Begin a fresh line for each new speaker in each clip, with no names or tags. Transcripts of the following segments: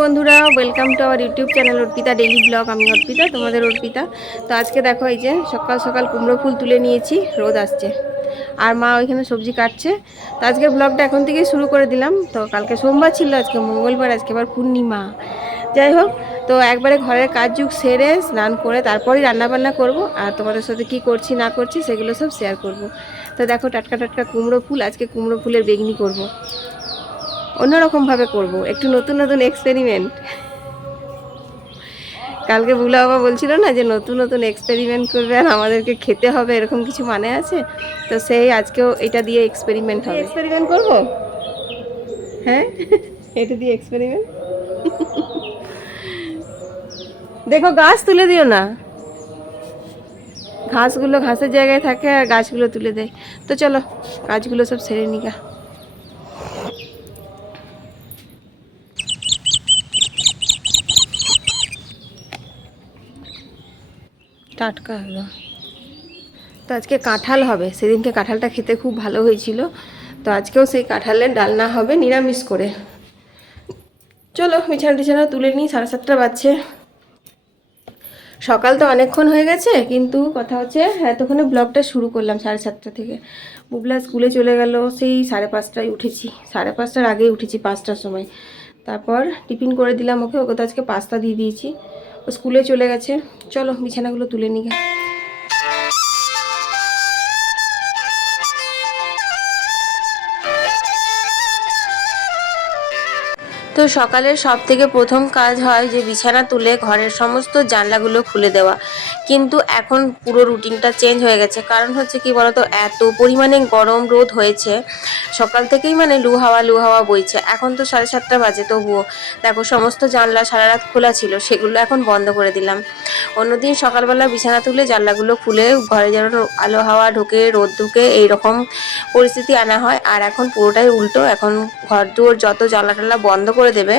বন্ধুরা welcome to our YouTube channel Arpita daily vlog আমি অর্পিতা, তোমাদের অর্পিতা। তো আজকে দেখো এই যে সকাল সকাল কুমড়ো ফুল তুলে নিয়েছি, রোদ আসছে। আর মা ওইখানে সবজি কাটছে। তো আজকের ব্লগটা এখন থেকেই শুরু করে দিলাম। তো কালকে সোমবার ছিল, আজকে মঙ্গলবার, আজকে আবার পূর্ণিমা। যাই হোক, তো একবারে ঘরের কাজ যুগ সেরে স্নান করে তারপরেই রান্নাবান্না করব। আর তোমাদের সাথে কি করছি, না করছি, সেগুলো সব শেয়ার করব। তো দেখো টাটকা টাটকা কুমড়ো ফুল, আজকে কুমড়ো ফুলের বেগনি করব। অন্যরকমভাবে করব। একটু নতুন নতুন এক্সপেরিমেন্ট কালকে বুলা বাবা বলছিল না যে নতুন নতুন এক্সপেরিমেন্ট করবে আর আমাদেরকে খেতে হবে এরকম কিছু মানে আছে? তো সেই আজকেও এটা দিয়ে এক্সপেরিমেন্ট হবে। এক্সপেরিমেন্ট করব? হ্যাঁ? এটা দিয়ে এক্সপেরিমেন্ট দেখো গাছ তুলে দিও না। ঘাসগুলো ঘাসের জায়গায় থাকে আর গাছগুলো তুলে দেয়। তো চলো কাজগুলো সব সেরে নিগা টাটকা একদম তো আজকে কাঁঠাল হবে। সেদিনকে কাঁঠালটা খেতে খুব ভালো হয়েছিল। তো আজকেও সেই কাঁঠালের ডালনা হবে নিরামিষ করে। চলো, বিছানা টিছানা তুলে নিই, সাড়ে সাতটা বাজছে। সকাল তো অনেকক্ষণ হয়ে গেছে, কিন্তু কথা হচ্ছে, এতক্ষণে ব্লগটা শুরু করলাম সাড়ে সাতটা থেকে। বুবলা স্কুলে চলে গেল, সেই সাড়ে পাঁচটায় উঠেছি। সাড়ে পাঁচটার আগেই উঠেছি পাঁচটার সময়। তারপর টিফিন করে দিলাম ওকে ওকে তো আজকে পাস্তা দিয়ে দিয়েছি। স্কুলে চলে গেছে। চলো বিছানাগুলো তুলে নিয়ে তো সকালের সব থেকে প্রথম কাজ হয় যে বিছানা তুলে ঘরের সমস্ত জানলাগুলো খুলে দেওয়া। কিন্তু এখন পুরো রুটিনটা চেঞ্জ হয়ে গেছে। কারণ হচ্ছে কি বলতো, এত পরিমাণে গরম রোদ হয়েছে। সকাল থেকেই মানে লু হাওয়া লু হাওয়া বইছে। এখন তো সাড়ে সাতটা বাজে তবুও। দেখো, সমস্ত জানলা সারা রাত খোলা ছিল, সেগুলো এখন বন্ধ করে দিলাম। অন্যদিন সকালবেলা বিছানা তুলে জানলাগুলো খুলে ঘরে যেন আলো হাওয়া ঢুকে, রোদ ঢুকে, এইরকম পরিস্থিতি আনা হয়। আর এখন পুরোটাই উল্টো। এখন ঘর দুয়ার যত জানলা টালা বন্ধ করে দেবে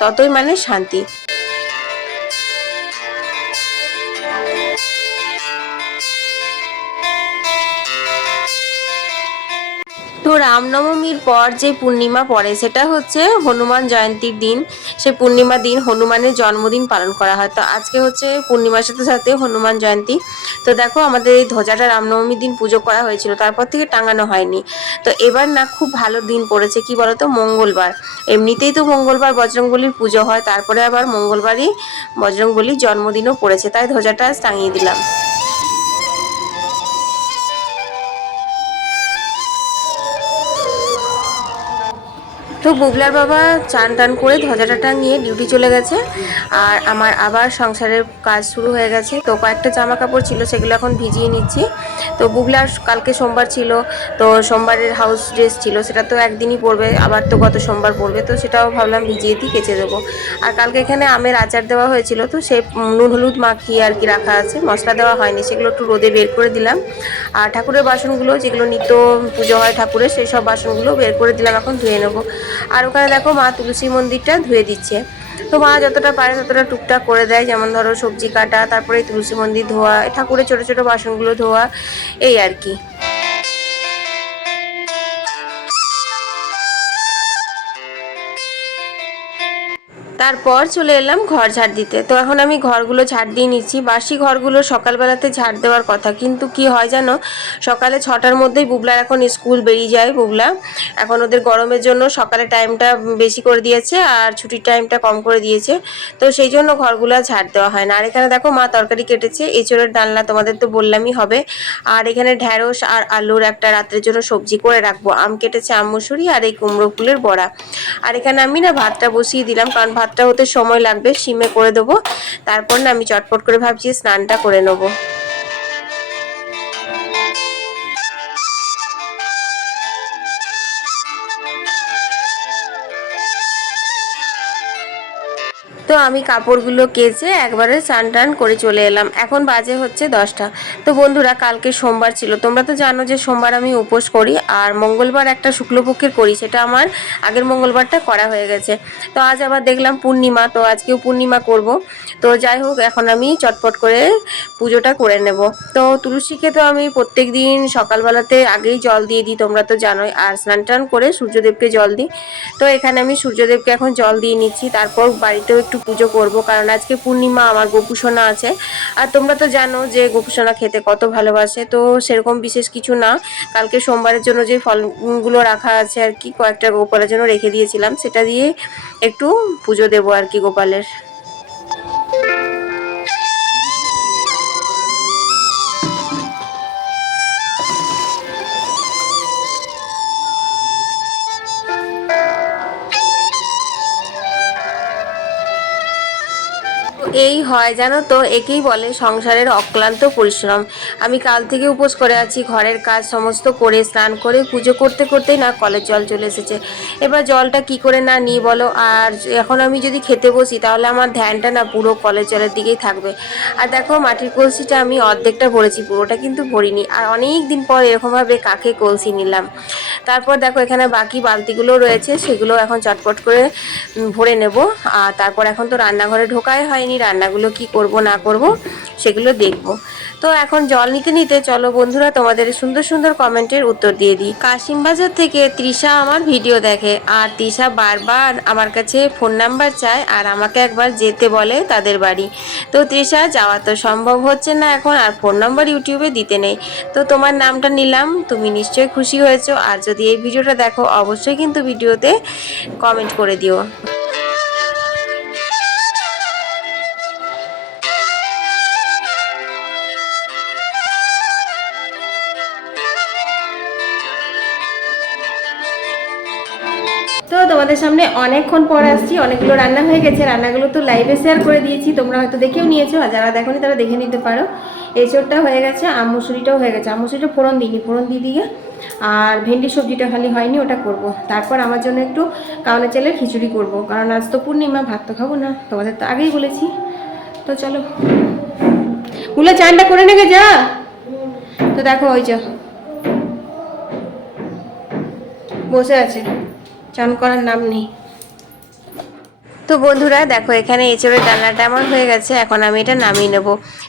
ততই মানে শান্তি। তো রামনবমীর পর যে পূর্ণিমা পড়ে, সেটা হচ্ছে হনুমান জয়ন্তীর দিন। সেই পূর্ণিমা দিন হনুমানের জন্মদিন পালন করা হয়। তো আজকে হচ্ছে পূর্ণিমার সাথে সাথে হনুমান জয়ন্তী। তো দেখো, আমাদের এই ধ্বজাটা রামনবমীর দিন পুজো করা হয়েছিল, তারপর থেকে টাঙানো হয়নি। তো এবার না, খুব ভালো দিন পড়েছে, কি বলতো? মঙ্গলবার। এমনিতেই তো মঙ্গলবার বজরংবলির পুজো হয়, তারপরে আবার মঙ্গলবারই বজরংবলির জন্মদিনও পড়েছে। তাই ধ্বজাটা টাঙিয়ে দিলাম। তো বুগলার বাবা চান টান করে ধ্বজাটা টাঙিয়ে ডিউটি চলে গেছে। আর আমার আবার সংসারের কাজ শুরু হয়ে গেছে। তো কয়েকটা জামা কাপড় ছিল, সেগুলো এখন ভিজিয়ে নিচ্ছি। তো বুগলার কালকে সোমবার ছিল, তো সোমবারের হাউস ড্রেস ছিল, সেটা তো একদিনই পড়বে আবার তো গত সোমবার পড়বে তো সেটাও ভাবলাম ভিজিয়ে দিই কেচে দেবো। আর কালকে এখানে আমের আচার দেওয়া হয়েছিল, তো সে নুন, হলুদ মাখিয়ে আর কি রাখা আছে, মশলা দেওয়া হয়নি, সেগুলো একটু রোদে বের করে দিলাম। আর ঠাকুরের বাসনগুলো, যেগুলো নিত্য পুজো হয় ঠাকুরের, সেই সব বাসনগুলো বের করে দিলাম, এখন ধুয়ে নেব। আর ওখানে দেখো মা তুলসী মন্দিরটা ধুয়ে দিচ্ছে। তো মা যতটা পারে ততটা টুকটাক করে দেয়, যেমন ধরো সবজি কাটা, তারপরে তুলসী মন্দির ধোয়া ঠাকুরের ছোটো ছোটো বাসনগুলো ধোয়া, এই আর কি। তারপর চলে এলাম ঘর ঝাড় দিতে। তো এখন আমি ঘরগুলো ঝাড় দিয়ে নিচ্ছি। বাসি ঘরগুলো সকালবেলাতে ঝাড় দেওয়ার কথা। কিন্তু কি হয় জানো? সকালে ছটার মধ্যেই বুবলার এখন স্কুল বেরিয়ে যায়, বুবলা। এখন ওদের গরমের জন্য সকালে টাইমটা বেশি করে দিয়েছে আর ছুটির টাইমটা কম করে দিয়েছে। তো সেই জন্য ঘরগুলো ঝাড় দেওয়া হয় না। আর এখানে দেখো, মা তরকারি কেটেছে। এঁচড়ের ডালনা তোমাদের তো বললামই হবে। আর এখানে ঢ্যাঁড়স আর আলুর একটা রাত্রের জন্য সবজি করে রাখব। আম কেটেছে আম মুসুরি আর এই কুমড়ো ফুলের বড়া। আর এখানে আমি না ভাতটা বসিয়ে দিলাম, কারণ ভাতটা হতে সময় লাগবে, সিমে করে দেবো। তারপর না আমি চটপট করে ভাবছি স্নানটা করে নেব। তো আমি কাপড়গুলো কেচে একবারে চান টান করে চলে এলাম। এখন বাজে হচ্ছে দশটা। তো বন্ধুরা, কালকে সোমবার ছিল। তোমরা তো জানো যে সোমবার আমি উপোস করি আর মঙ্গলবার একটা শুক্লপক্ষের করি, সেটা আমার আগের মঙ্গলবারটা করা হয়ে গেছে। তো আজ আবার দেখলাম পূর্ণিমা, তো আজকেও পূর্ণিমা করব। তো যাই হোক, এখন আমি চটপট করে পুজোটা করে নেব। তো তুলসীকে তো আমি প্রত্যেক দিন সকালবেলাতে আগেই জল দিয়ে দিই, তোমরা তো জানোই। আর স্নান টান করে সূর্যদেবকে জল দিই। তো এখানে আমি সূর্যদেবকে এখন জল দিয়ে নিচ্ছি। তারপর বাড়িতেও একটু পুজো করব, কারণ আজকে পূর্ণিমা, আমার গোপুসোনা আছে। আর তোমরা তো জানো যে গোপুসোনা খেতে কত ভালোবাসে, তো সেরকম বিশেষ কিছু না। কালকে সোমবারের জন্য যে ফলগুলো রাখা আছে আর কি, কয়েকটা গোপালের জন্য রেখে দিয়েছিলাম, সেটা দিয়ে একটু পুজো দেবো আর কি গোপালের। হয়, জানো তো? একেই বলে সংসারের অক্লান্ত পরিশ্রম। আমি কাল থেকে উপোস করে আছি, ঘরের কাজ সমস্ত করে, স্নান করে, পুজো করতে করতেই না কলের জল চলে এসেছে। এবার জলটা কি করে না নিই বলো? আর এখন আমি যদি খেতে বসি, তাহলে আমার ধ্যানটা না পুরো কলের জলের দিকেই থাকবে। আর দেখো, মাটির কলসিটা আমি অর্ধেকটা ভরেছি, পুরোটা কিন্তু ভরিনি। আর অনেক দিন পর এরকমভাবে কাকে কলসি নিলাম? তারপর দেখো, এখানে বাকি বালতিগুলো রয়েছে, সেগুলো এখন চটপট করে ভরে নেব। আর তারপর এখন তো রান্নাঘরে ঢোকাই হয়নি, রান্নাগুলো কি করব, না করব, সেগুলো দেখব। তো এখন জল নিতে নিতে চলো বন্ধুরা, তোমাদের সুন্দর সুন্দর কমেন্টের উত্তর দিয়ে দিই। কাশিম বাজার থেকে তৃষা আমার ভিডিও দেখে, আর তৃষা বারবার আমার কাছে ফোন নাম্বার চায় আর আমাকে একবার যেতে বলে তাদের বাড়ি। তো তৃষা, যাওয়া তো সম্ভব হচ্ছে না এখন, আর ফোন নাম্বার ইউটিউবে দিতে নেই। তো তোমার নামটা নিলাম, তুমি নিশ্চয়ই খুশি হয়েছো। আর যদি এই ভিডিওটা দেখো, অবশ্যই কিন্তু ভিডিওতে কমেন্ট করে দিও। তো তোমাদের সামনে অনেকক্ষণ পর আসছি, অনেকগুলো রান্না হয়ে গেছে, রান্নাগুলো তো লাইভে শেয়ার করে দিয়েছি, তোমরা হয়তো দেখেও নিয়েছো, আর যারা দেখোনি তারা দেখে নিতে পারো। এঁচোড়টা হয়ে গেছে, আম মুসুরিটাও হয়ে গেছে, আম মুসুরিটা ফোড়ন দিইনি, ফোড়ন দিয়ে দিয়ে, আর ভেন্ডি সবজিটা খালি হয়নি, ওটা করব। তারপর আমার জন্য একটু কাউনে চালের খিচুড়ি করব। কারণ আজ তো পূর্ণিমা, ভাত তো খাব না, তোমাদের তো আগেই বলেছি। তো চলো। গুলো চানটা করে নেগে যা। তো দেখো, ওই যা। বসে আছে। চান করার নাম নেই। তো বন্ধুরা, দেখো এখানে এঁচড়ের ডালনাটা আমার হয়ে গেছে, এখন আমি এটা নামিয়ে নেব।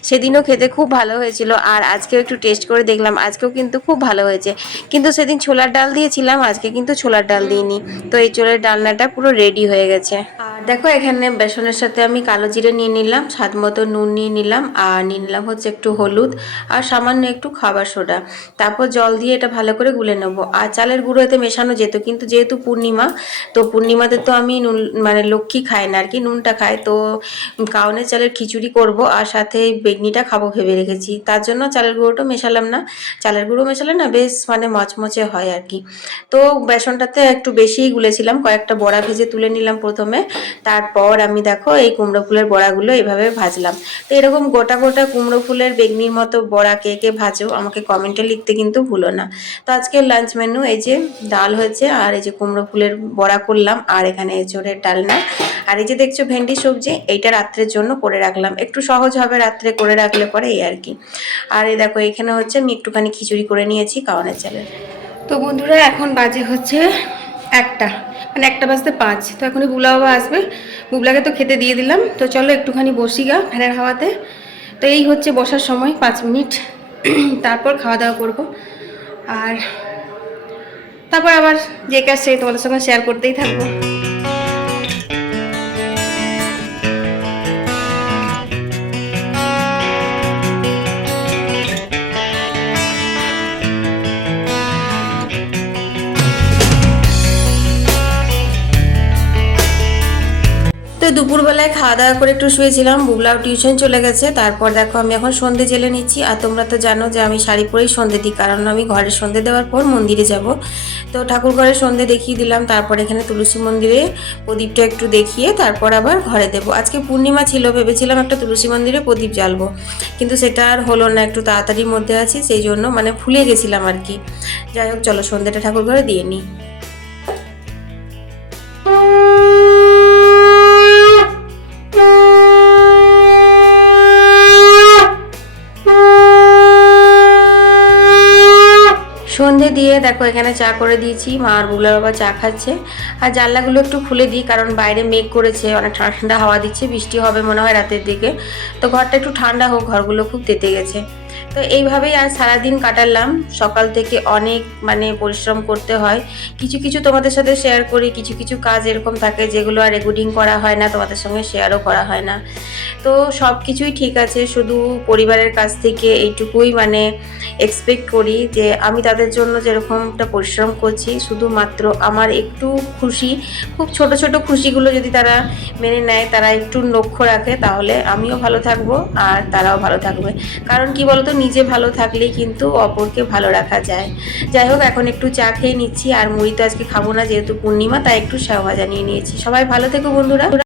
সেদিনও খেতে খুব ভালো হয়েছিল, আর আজকেও একটু টেস্ট করে দেখলাম, আজকেও কিন্তু খুব ভালো হয়েছে। কিন্তু সেদিন ছোলার ডাল দিয়েছিলাম, আজকে কিন্তু ছোলার ডাল দিইনি। তো এই চোলের ডালনাটা পুরো রেডি হয়ে গেছে। আর দেখো এখানে বেসনের সাথে আমি কালো জিরে নিয়ে নিলাম, স্বাদ মতো নুন নিয়ে নিলাম, আর নিয়ে নিলাম হচ্ছে একটু হলুদ, আর সামান্য একটু খাবার সোডা। তারপর জল দিয়ে এটা ভালো করে গুলে নেব। আর চালের গুঁড়ো এতে মেশানো যেত, কিন্তু যেহেতু পূর্ণিমা, তো পূর্ণিমাতে তো আমি মানে লক্ষ্মী খায় না, আর কি নুনটা খায়। তো কাউনের চালের খিচুড়ি করব আর সাথে বেগনিটা খাব ভেবে রেখেছি। তার জন্য চালের গুঁড়োটা মেশালাম না। চালের গুঁড়ো মেশালে না বেশ মানে মচমচে হয় আর কি। তো বেসনটাতে একটু বেশিই গুলেছিলাম, কয়েকটা বড়া ভেজে তুলে নিলাম প্রথমে। তারপর আমি দেখো এই কুমড়ো ফুলের বড়াগুলো এভাবে ভাজলাম। তো এরকম গোটা গোটা কুমড়ো ফুলের বেগনির মতো বড়া কে কে ভাজো, আমাকে কমেন্টে লিখতে কিন্তু ভুলো না। তো আজকের লাঞ্চ মেনু এই যে ডাল হয়েছে, আর এই যে কুমড়ো ফুলের বড়া করলাম, আর এখানে এঁচড়ের ডালনা। আর এই যে দেখছ ভেন্ডি সবজি, এইটা রাত্রের জন্য করে রাখলাম। একটু সহজ হবে রাত্রে করে রাখলে পরে এই আর কি। আর এই দেখো, এখানে হচ্ছে আমি একটুখানি খিচুড়ি করে নিয়েছি কাওয়ানের চালের। তো বন্ধুরা, এখন বাজে হচ্ছে একটা মানে একটা বাজতে পাঁচ। তো এখনই বুবলা বাবা আসবে। বুবলাকে তো খেতে দিয়ে দিলাম। তো চলো একটুখানি বসি গা ফ্যানের হাওয়াতে। তো এই হচ্ছে বসার সময়, পাঁচ মিনিট। তারপর খাওয়া দাওয়া করব। আর তারপর আবার যে কাজ সেই তোমাদের সঙ্গে শেয়ার করতেই থাকব। তো দুপুরবেলায় খাওয়া দাওয়া করে একটু শুয়েছিলাম, বুবলাও টিউশন চলে গেছে। তারপর দেখো, আমি এখন সন্ধে জেলে নিচ্ছি। আর তোমরা তো জানো যে আমি শাড়ি পরেই সন্ধে দিই, কারণ আমি ঘরে সন্ধে দেওয়ার পর মন্দিরে যাব। তো ঠাকুর ঘরে সন্ধে দেখিয়ে দিলাম, তারপর এখানে তুলসী মন্দিরে প্রদীপটা একটু দেখিয়ে তারপর আবার ঘরে দেব। আজকে পূর্ণিমা ছিল, ভেবেছিলাম একটা তুলসী মন্দিরে প্রদীপ জ্বালবো, কিন্তু সেটা আর হলো না, একটু তাড়াতাড়ির মধ্যে আছি, সেই জন্য মানে ভুলে গেছিলাম আর কি। যাই হোক, চলো সন্ধেটা ঠাকুর ঘরে দিয়ে নিই। দেখো, এখানে চা করে দিয়েছি। মা আর বুগলার বাবা চা খাচ্ছে। আর জানলাগুলো একটু খুলে দিই, কারণ বাইরে মেঘ করেছে, অনেক ঠান্ডা ঠান্ডা হাওয়া দিচ্ছে, বৃষ্টি হবে মনে হয় রাতের দিকে। তো ঘরটা একটু ঠান্ডা হোক, ঘরগুলো খুব তেতে গেছে। তো এইভাবেই আজ সারাদিন কাটালাম। সকাল থেকে অনেক মানে পরিশ্রম করতে হয়। কিছু কিছু তোমাদের সাথে শেয়ার করি, কিছু কিছু কাজ এরকম থাকে যেগুলো আর রেকর্ডিং করা হয় না, তোমাদের সঙ্গে শেয়ারও করা হয় না। তো সব কিছুই ঠিক আছে, শুধু পরিবারের কাছ থেকে এইটুকুই মানে এক্সপেক্ট করি যে আমি তাদের জন্য যেরকমটা পরিশ্রম করছি, শুধুমাত্র আমার একটু খুশি, খুব ছোট ছোট খুশিগুলো যদি তারা মেনে নেয়, তারা একটু লক্ষ্য রাখে, তাহলে আমিও ভালো থাকব আর তারাও ভালো থাকবে। কারণ কি বলতো নিজে ভালো থাকলেই কিন্তু অপরকে ভালো রাখা যায়। যাই হোক, এখন একটু চা খেয়ে নিচ্ছি, আর মুড়ি তো আজকে খাব না যেহেতু পূর্ণিমা, তাই একটু সেওয়া জানিয়ে নিয়ে নিয়েছি। সবাই ভালো থেকো বন্ধুরা।